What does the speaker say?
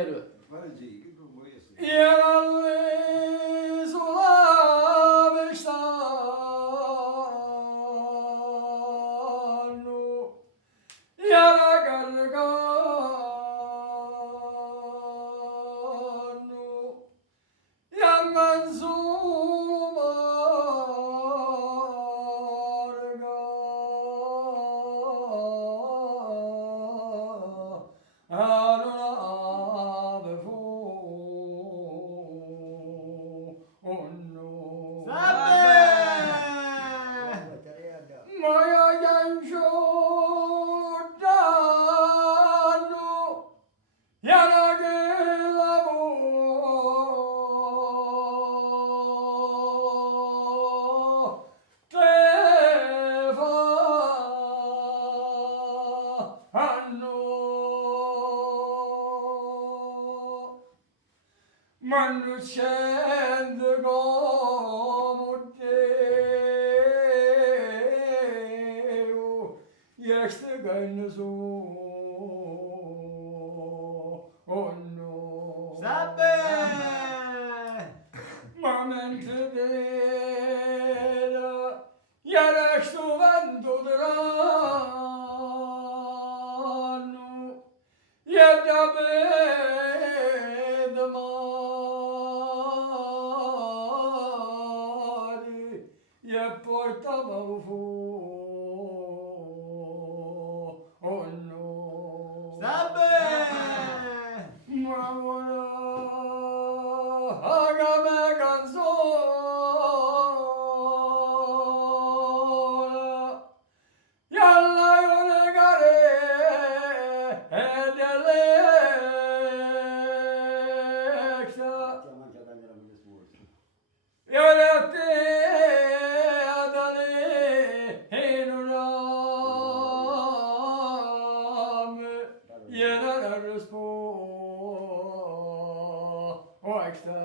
Piero. Paradis, que não conheço. Yeralli Sulamıştanu Yara Garganu Yangan Sumarga Anuna Befu Onu Maya Janshudanu Yanagilabu Tefa Anu Manuscende Gomuteu Yeste Gainazu Oh no Mamente vera Yarestu vendudranu Yedabedmari Yeportamavu Oh no Mamona Agame Ganzola Yalla yonegare edelekta Yolette adale enunam Yena respo Oexta